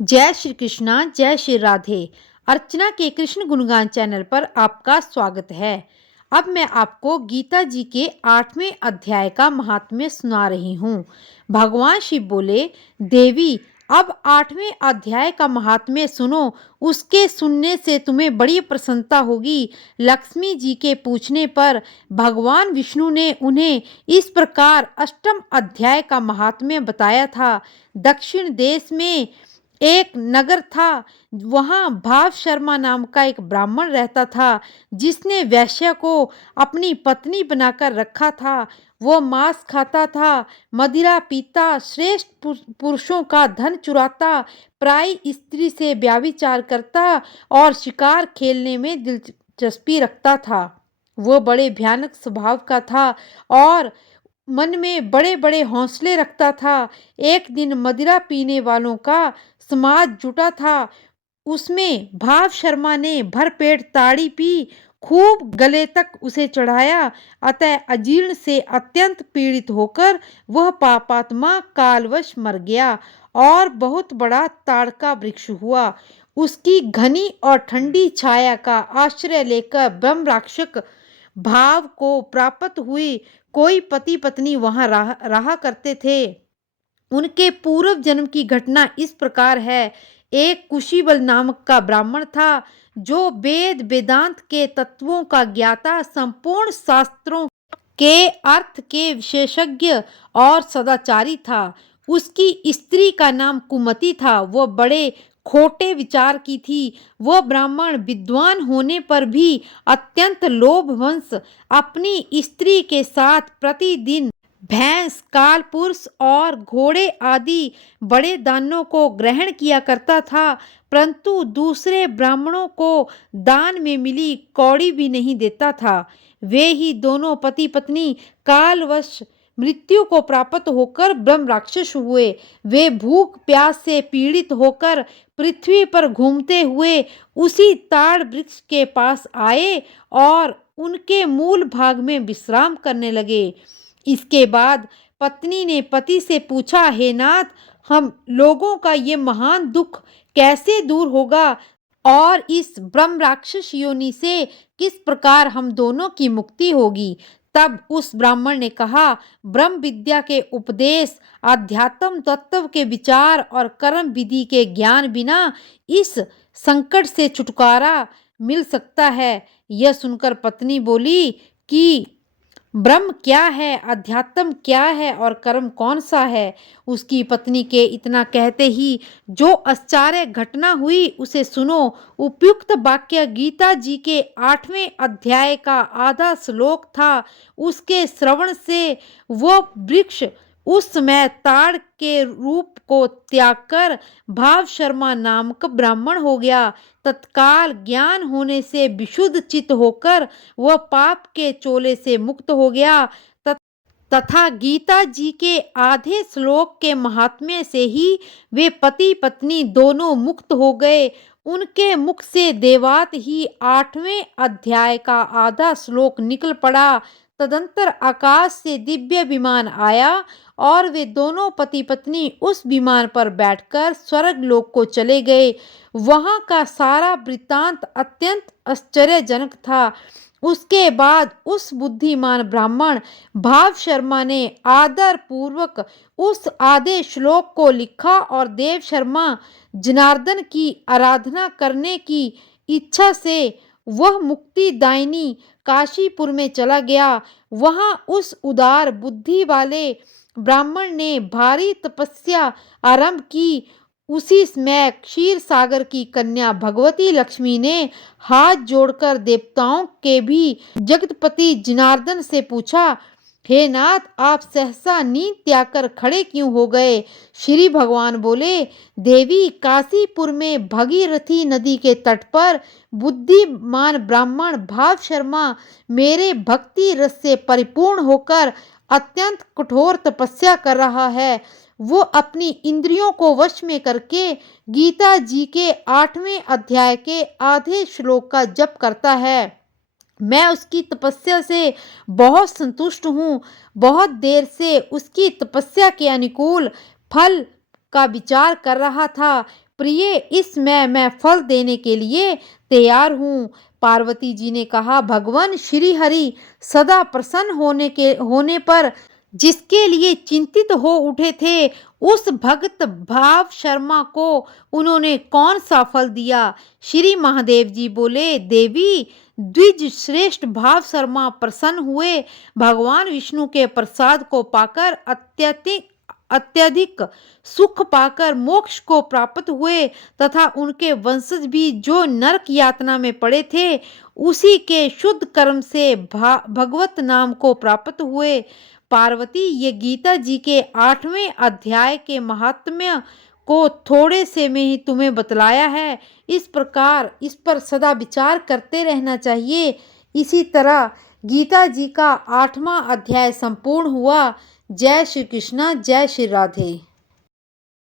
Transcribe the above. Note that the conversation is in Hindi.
जय श्री कृष्णा, जय श्री राधे। अर्चना के कृष्ण गुणगान चैनल पर आपका स्वागत है। अब मैं आपको गीता जी के 8वें अध्याय का महात्म्य सुना रही हूँ। भगवान शिव बोले, देवी अब 8वें अध्याय का महात्म्य सुनो। उसके सुनने से तुम्हें बड़ी प्रसन्नता होगी। लक्ष्मी जी के पूछने पर भगवान विष्णु ने उन्हें इस प्रकार 8वें अध्याय का महात्म्य बताया था। दक्षिण देश में एक नगर था। वहां भाव शर्मा नाम का एक ब्राह्मण रहता था, जिसने वैश्या को अपनी पत्नी बनाकर रखा था। वो मांस खाता था, मदिरा पीता, श्रेष्ठ पुरुषों का धन चुराता, पराई स्त्री से व्यभिचार करता और शिकार खेलने में दिलचस्पी रखता था। वो बड़े भयानक स्वभाव का था और मन में बड़े बड़े हौसले रखता था। एक दिन मदिरा पीने वालों का समाज जुटा था। उसमें भाव शर्मा ने भरपेट ताड़ी पी, खूब गले तक उसे चढ़ाया। अतः अजीर्ण से अत्यंत पीड़ित होकर वह पापात्मा कालवश मर गया और बहुत बड़ा ताड़ का वृक्ष हुआ। उसकी घनी और ठंडी छाया का आश्रय लेकर ब्रह्म राक्षस भाव को प्राप्त हुई कोई पति पत्नी वहां रहा करते थे। उनके पूर्व जन्म की घटना इस प्रकार है। एक कुशीबल नामक का ब्राह्मण था, जो वेद वेदांत के तत्वों का ज्ञाता, संपूर्ण शास्त्रों के अर्थ के विशेषज्ञ और सदाचारी था। उसकी स्त्री का नाम कुमति था। वह बड़े खोटे विचार की थी। वह ब्राह्मण विद्वान होने पर भी अत्यंत लोभवश अपनी स्त्री के साथ प्रतिदिन भैंस, कालपुरुष और घोड़े आदि बड़े दानों को ग्रहण किया करता था, परंतु दूसरे ब्राह्मणों को दान में मिली कौड़ी भी नहीं देता था। वे ही दोनों पति पत्नी कालवश मृत्यु को प्राप्त होकर ब्रह्म राक्षस हुए। वे भूख प्यास से पीड़ित होकर पृथ्वी पर घूमते हुए उसी ताड़ वृक्ष के पास आए और उनके मूल भाग में विश्राम करने लगे। इसके बाद पत्नी ने पति से पूछा, हे नाथ, हम लोगों का ये महान दुख कैसे दूर होगा और इस ब्रह्म राक्षस योनि से किस प्रकार हम दोनों की मुक्ति होगी। तब उस ब्राह्मण ने कहा, ब्रह्म विद्या के उपदेश, अध्यात्म तत्व के विचार और कर्म विधि के ज्ञान बिना इस संकट से छुटकारा मिल सकता है। यह सुनकर पत्नी बोली कि ब्रह्म क्या है, अध्यात्म क्या है और कर्म कौन सा है। उसकी पत्नी के इतना कहते ही जो आश्चर्य घटना हुई उसे सुनो। उपयुक्त वाक्य गीता जी के 8वें अध्याय का आधा श्लोक था। उसके श्रवण से वह वृक्ष उस समय ताड़ के रूप को त्याग कर भाव शर्मा नामक ब्राह्मण हो गया। तत्काल ज्ञान होने से विशुद्ध चित्त होकर वह पाप के चोले से मुक्त हो गया तथा गीता जी के आधे श्लोक के महात्म्य से ही वे पति पत्नी दोनों मुक्त हो गए। उनके मुख से देवात ही 8वें अध्याय का आधा श्लोक निकल पड़ा। तदंतर आकाश से दिव्य विमान आया और वे दोनों पति पत्नी उस विमान पर बैठकर स्वर्ग लोक को चले गए। वहां का सारा वृत्तांत अत्यंत आश्चर्यजनक था। उसके बाद उस बुद्धिमान ब्राह्मण भाव शर्मा ने आदर पूर्वक उस आधे श्लोक को लिखा और देव शर्मा जनार्दन की आराधना करने की इच्छा से वह मुक्तिदायिनी काशीपुर में चला गया। वहां उस उदार बुद्धि वाले ब्राह्मण ने भारी तपस्या आरंभ की। उसी समय क्षीर सागर की कन्या भगवती लक्ष्मी ने हाथ जोड़कर देवताओं के भी जगतपति जनार्दन से पूछा, हे नाथ, आप सहसा नींद त्याग कर खड़े क्यों हो गए। श्री भगवान बोले, देवी, काशीपुर में भगीरथी नदी के तट पर बुद्धिमान ब्राह्मण भाव शर्मा मेरे भक्ति रस से परिपूर्ण होकर अत्यंत कठोर तपस्या कर रहा है। वो अपनी इंद्रियों को वश में करके गीता जी के 8वें अध्याय के आधे श्लोक का जप करता है। मैं उसकी तपस्या से बहुत संतुष्ट हूँ। बहुत देर से उसकी तपस्या के अनुकूल फल का विचार कर रहा था। प्रिय, इसमें मैं फल देने के लिए तैयार हूँ। पार्वती जी ने कहा, भगवान श्री हरि सदा प्रसन्न होने पर जिसके लिए चिंतित हो उठे थे, उस भक्त भाव शर्मा को उन्होंने कौन सा फल दिया? श्री महादेव जी बोले, देवी, द्विज श्रेष्ठ भाव शर्मा प्रसन्न हुए। भगवान विष्णु के प्रसाद को पाकर अत्यधिक अत्यधिक सुख पाकर मोक्ष को प्राप्त हुए तथा उनके वंशज भी जो नरक यातना में पड़े थे, उसी के शुद्ध कर्म से भगवत नाम को प्राप्त हुए। पार्वती, ये गीता जी के 8वें अध्याय के महात्म्य को थोड़े से में ही तुम्हें बतलाया है। इस प्रकार इस पर सदा विचार करते रहना चाहिए। इसी तरह गीता जी का 8वां अध्याय संपूर्ण हुआ। जय श्री कृष्णा, जय श्री राधे।